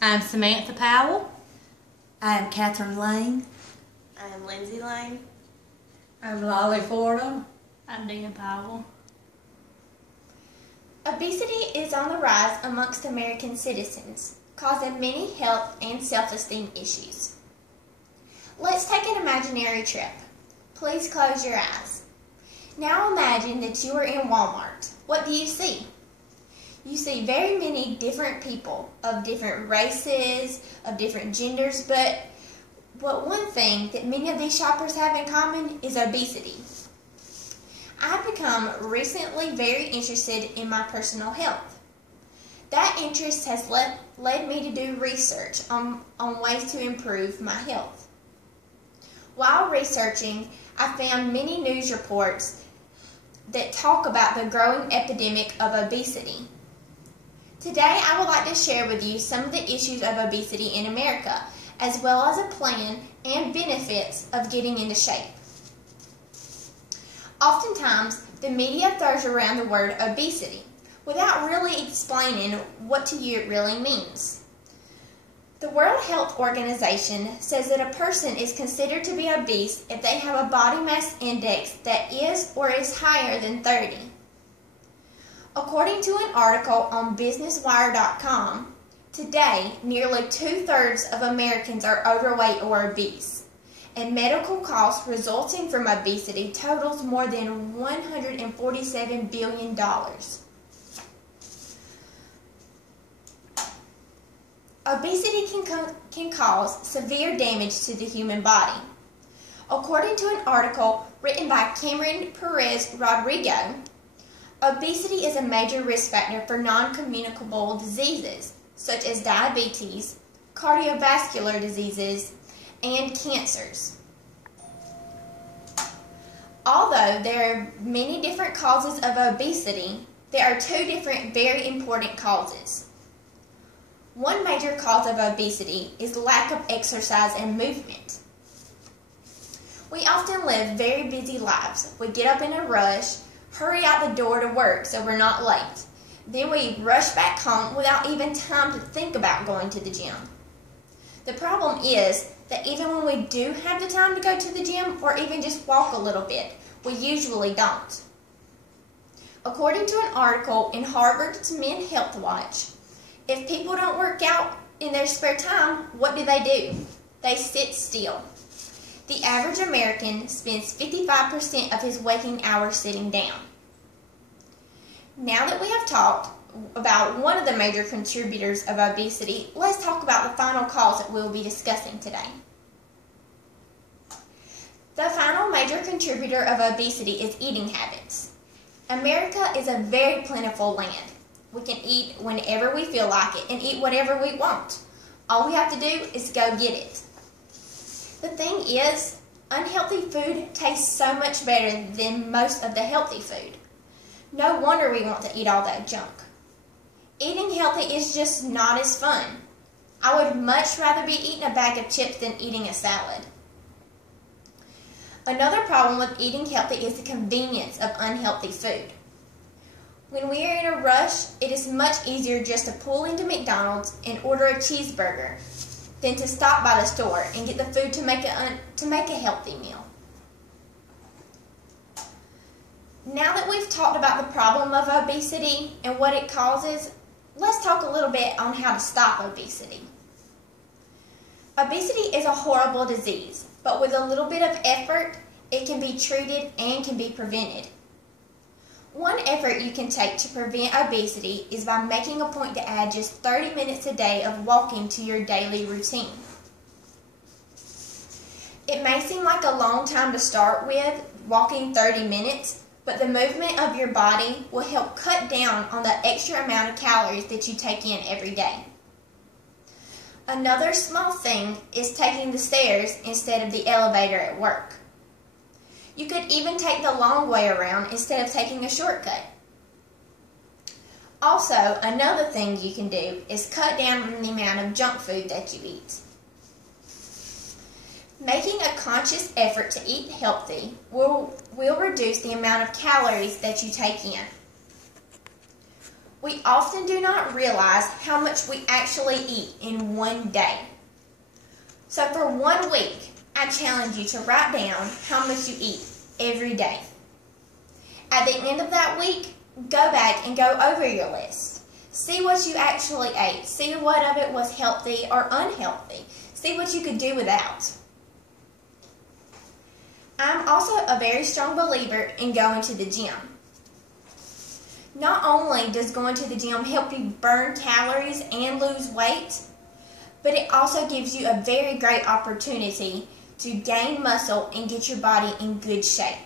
I'm Samantha Powell. I'm Catherine Lane. I'm Lindsay Lane. I'm Lolly Fordham. I'm Dina Powell. Obesity is on the rise amongst American citizens, causing many health and self-esteem issues. Let's take an imaginary trip. Please close your eyes. Now imagine that you are in Walmart. What do you see? You see very many different people of different races, of different genders, but one thing that many of these shoppers have in common is obesity. I've become recently very interested in my personal health. That interest has led me to do research on ways to improve my health. While researching, I found many news reports that talk about the growing epidemic of obesity. Today, I would like to share with you some of the issues of obesity in America, as well as a plan and benefits of getting into shape. Oftentimes, the media throws around the word obesity without really explaining what to you it really means. The World Health Organization says that a person is considered to be obese if they have a body mass index that is or is higher than 30. According to an article on BusinessWire.com, today nearly 2/3 of Americans are overweight or obese, and medical costs resulting from obesity totals more than $147 billion. Obesity can cause severe damage to the human body. According to an article written by Cameron Perez Rodrigo, obesity is a major risk factor for non-communicable diseases such as diabetes, cardiovascular diseases, and cancers. Although there are many different causes of obesity, there are two different very important causes. One major cause of obesity is lack of exercise and movement. We often live very busy lives. We get up in a rush, hurry out the door to work so we're not late. Then we rush back home without even time to think about going to the gym. The problem is that even when we do have the time to go to the gym or even just walk a little bit, we usually don't. According to an article in Harvard's Men's Health Watch, if people don't work out in their spare time, what do? They sit still. The average American spends 55% of his waking hours sitting down. Now that we have talked about one of the major contributors of obesity, let's talk about the final cause that we'll be discussing today. The final major contributor of obesity is eating habits. America is a very plentiful land. We can eat whenever we feel like it and eat whatever we want. All we have to do is go get it. The thing is, unhealthy food tastes so much better than most of the healthy food. No wonder we want to eat all that junk. Eating healthy is just not as fun. I would much rather be eating a bag of chips than eating a salad. Another problem with eating healthy is the convenience of unhealthy food. When we are in a rush, it is much easier just to pull into McDonald's and order a cheeseburger than to stop by the store and get the food to make a healthy meal. Now that we've talked about the problem of obesity and what it causes, let's talk a little bit on how to stop obesity. Obesity is a horrible disease, but with a little bit of effort, it can be treated and can be prevented. One effort you can take to prevent obesity is by making a point to add just 30 minutes a day of walking to your daily routine. It may seem like a long time to start with, walking 30 minutes, but the movement of your body will help cut down on the extra amount of calories that you take in every day. Another small thing is taking the stairs instead of the elevator at work. You could even take the long way around instead of taking a shortcut. Also, another thing you can do is cut down on the amount of junk food that you eat. Making a conscious effort to eat healthy will reduce the amount of calories that you take in. We often do not realize how much we actually eat in one day. So for 1 week, I challenge you to write down how much you eat every day. At the end of that week, go back and go over your list. See what you actually ate. See what of it was healthy or unhealthy. See what you could do without. I'm also a very strong believer in going to the gym. Not only does going to the gym help you burn calories and lose weight, but it also gives you a very great opportunity to gain muscle and get your body in good shape.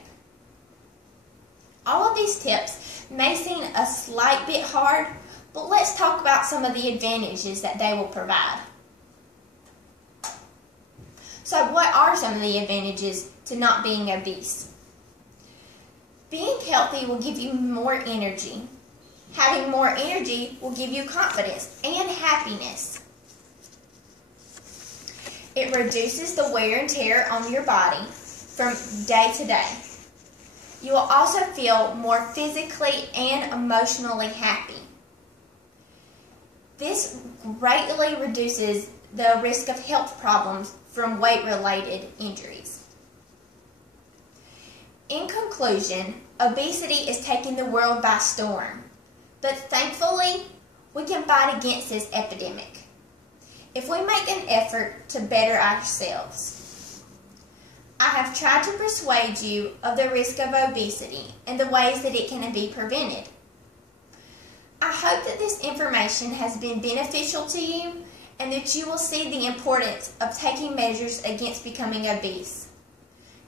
All of these tips may seem a slight bit hard, but let's talk about some of the advantages that they will provide. So what are some of the advantages to not being obese? Being healthy will give you more energy. Having more energy will give you confidence and happiness. It reduces the wear and tear on your body from day to day. You will also feel more physically and emotionally happy. This greatly reduces the risk of health problems from weight-related injuries. In conclusion, obesity is taking the world by storm, but thankfully, we can fight against this epidemic if we make an effort to better ourselves. I have tried to persuade you of the risk of obesity and the ways that it can be prevented. I hope that this information has been beneficial to you and that you will see the importance of taking measures against becoming obese.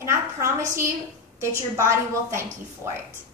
And I promise you that your body will thank you for it.